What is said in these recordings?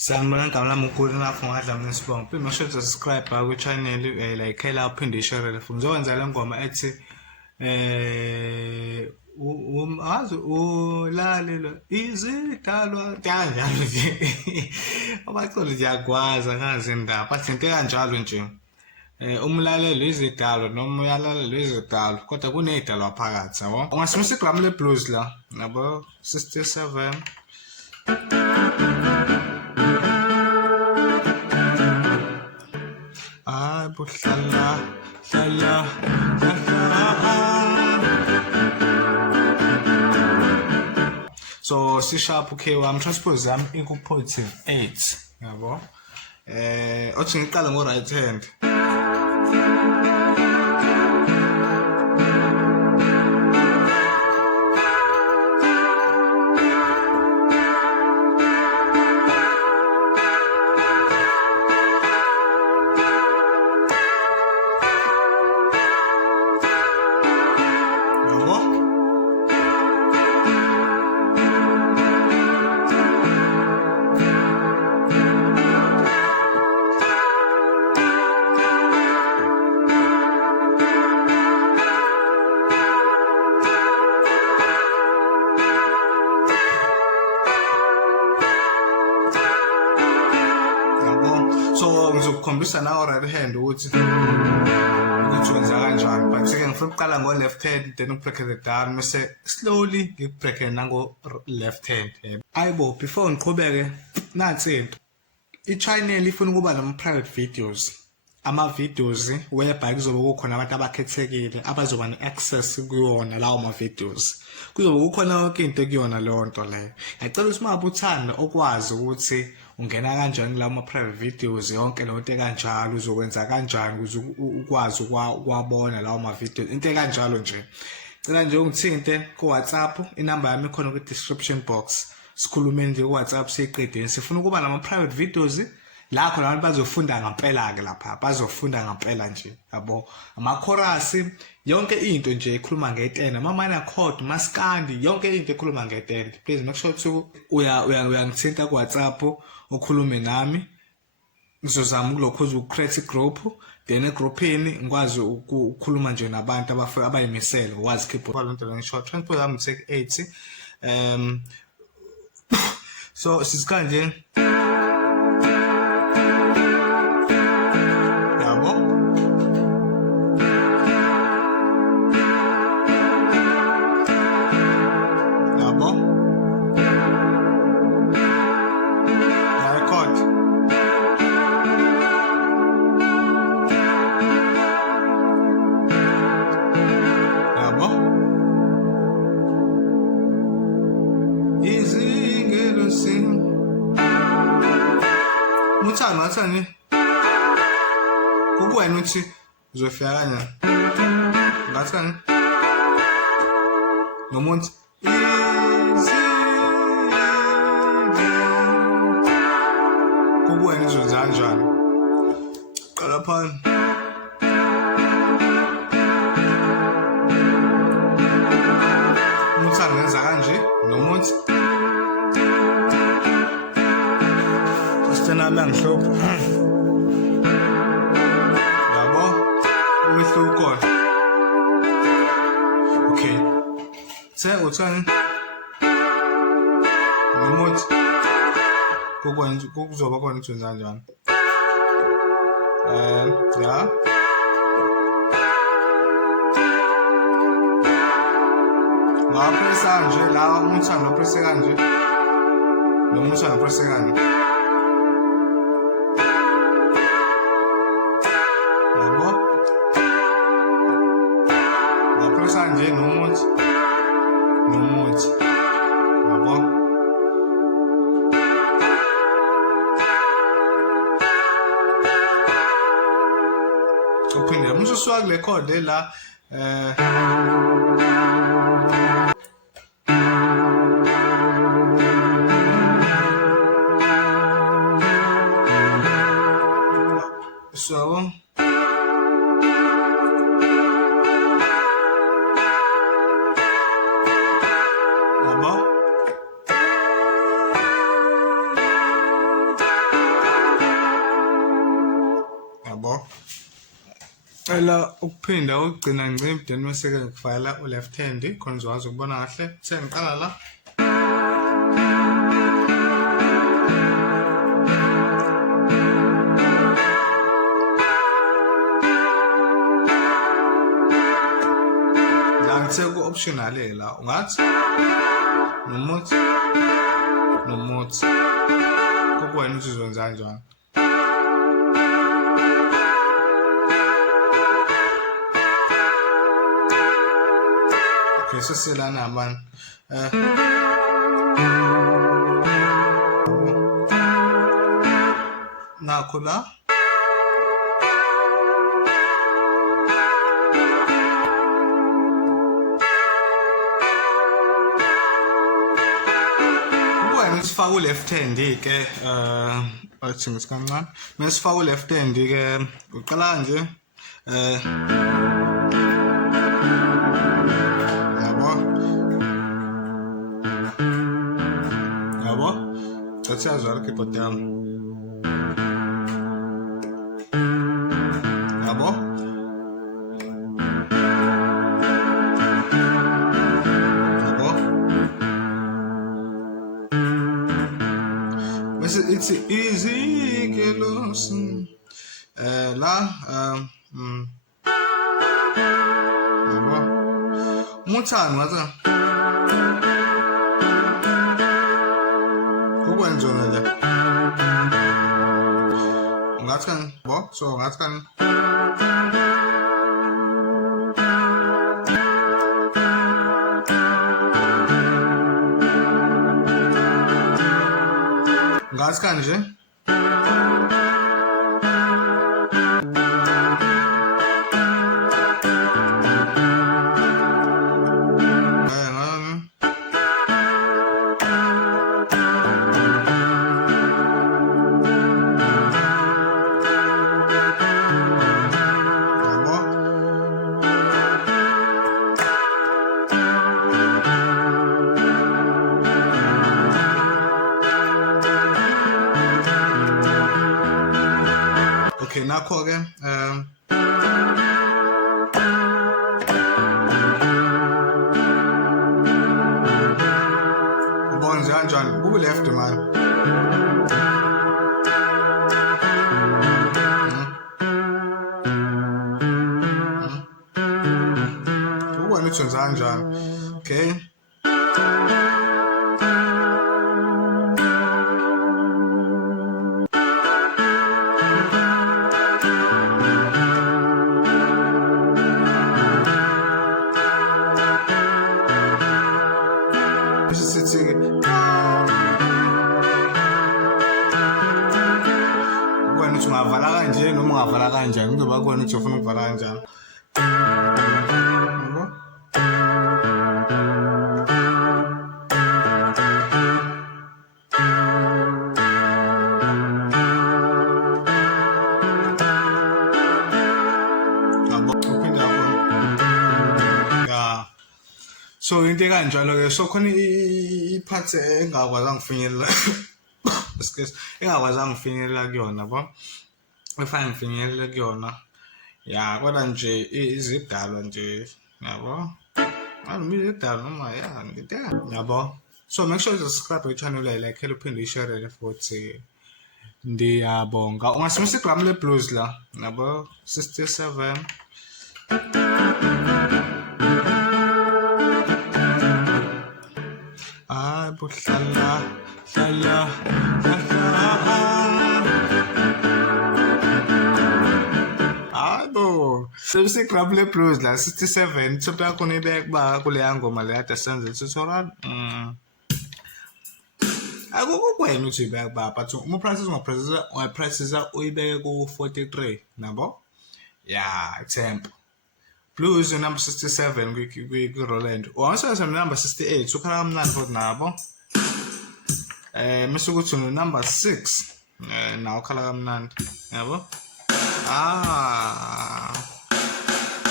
Sanibona igama lami GoodenoughDlamini sibonga. Phinde masho subscribe ku channel like hela uphinde ishare le phone. Ngizokwenza le ngoma ethi azu olalelwa zizidalwa kanjalo nje. Abaculi ngiyakwazi akazi indaba but into kanjalo nje. Umlalelo izidalwa noma uyalalelwa izidalwa kodwa kunezidalwa phakathi yabo. Ungasimisa igama le blues la yabo 67 buhlala hlala so C sharp okay wami transpose yami positive 8 yabo othi ngiqala ngo right hand so ngizokukhombisa nawo right hand ukuthi wenza kanjani but ke ngifuna uqala ngo left hand then upress the down bese slowly ngipress nango left hand ayibo before ngiqhubeke nansi into i-channel ifuna ukuba nama private videos ama-videos whereby kuzobe kukhona abantu abakhethekile abazoba ne-access kuyona lawo ma-videos kuzobe kukhona yonke into kuyona leyo nto leyo. Ngiyacela ukuthi uma uthanda okwazi ukuthi ungena kanjani kulawo ma-private videos yonke le nto kanjalo uzokwenza kanjani ukuze ukwazi ukwabona lawo ma-videos into kanjalo nje. Cela nje ungithinte ku WhatsApp inamba yami ikhona ku description box sikhulume nje ku WhatsApp siqedeni sifuna ukuba nama private videos la khona abantu bazofunda ngempela ke lapha bazofunda ngempela nje yabo ama chorus yonke into nje ikhuluma ngetende ama minor chord maskandi yonke into ekhuluma ngetende. Please make sure ukuthi uyangithinta ku WhatsApp ukhulume nami ngizozama ukulokhuza ucreate group then egroupini ngikwazi ukukhuluma nje nabantu abayimisele ngikwazi keyboard lento ngisho transport yami take 8 so sisikanje Muthana wathani kuwena uthi uzofika kanjani ngathani nomuntu kuwena uzwenza kanjani qala phana Muthana wenza kanje nomuntu nami angihlupha yabo uhlupho okay uthani nomuthi kokwenza kuzoba khona ukuthi wenza kanjani ya ngapressa nje la umuntu anopressa kanje nomuntu anopressa kanje nje nomuthi yabo uphinde musho kule code la so Ela ukuphinda ukugcina ngcimbi then mase-ke ngifayela u-left hand khona uzokwazi ukubona kahle. Sengiqala la. Ku-optional la ungathi nomuthi kukuwena ukuthi uzwenza kanjani. Okay, sesilana mani nakho la sifaka u-left hand ke athi ngisikancane mesifaka u-left hand ke uqala nje yabo that's yazwala keyboard yami yabo it's easy get lost la muthani waza kukwenza nje ungathi kan bo so ungathi kan ngathi kanje okay nakho ke ubonza kanjani ku left man ubona ukuthi wenza kanjani okay ungavala kanje noma ungavala kanjani ngoba khona ukuthi ufuna ukuvala kanjani so into kanjalo ke so khona iphathi engakwazanga ukufinyelela engakwazanga ukufinyelela kuyona bo efana ngifinyelela kuyona ya kodwa nje izidalwa nje yabo izidalwa noma ya ngidela yabo so make sure you subscribe to channel like uphinde share futhi ndiyabonga ungasebenzisa igram le blues la yabo 67 buhlala sebese grab le blues la 67 top yakho nebek ba kule ngoma le yada senze tutorial akukwena uthi ibek ba but uma prices uyibeke ku 43 nabo yeah temp blues number 67 kwi Roland owasebenzisa number 68 ukhala kamnandi futhi nabo mase ukuthi number 6 nawo ukhala kamnandi yabo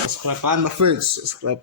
subscribe my friends subscribe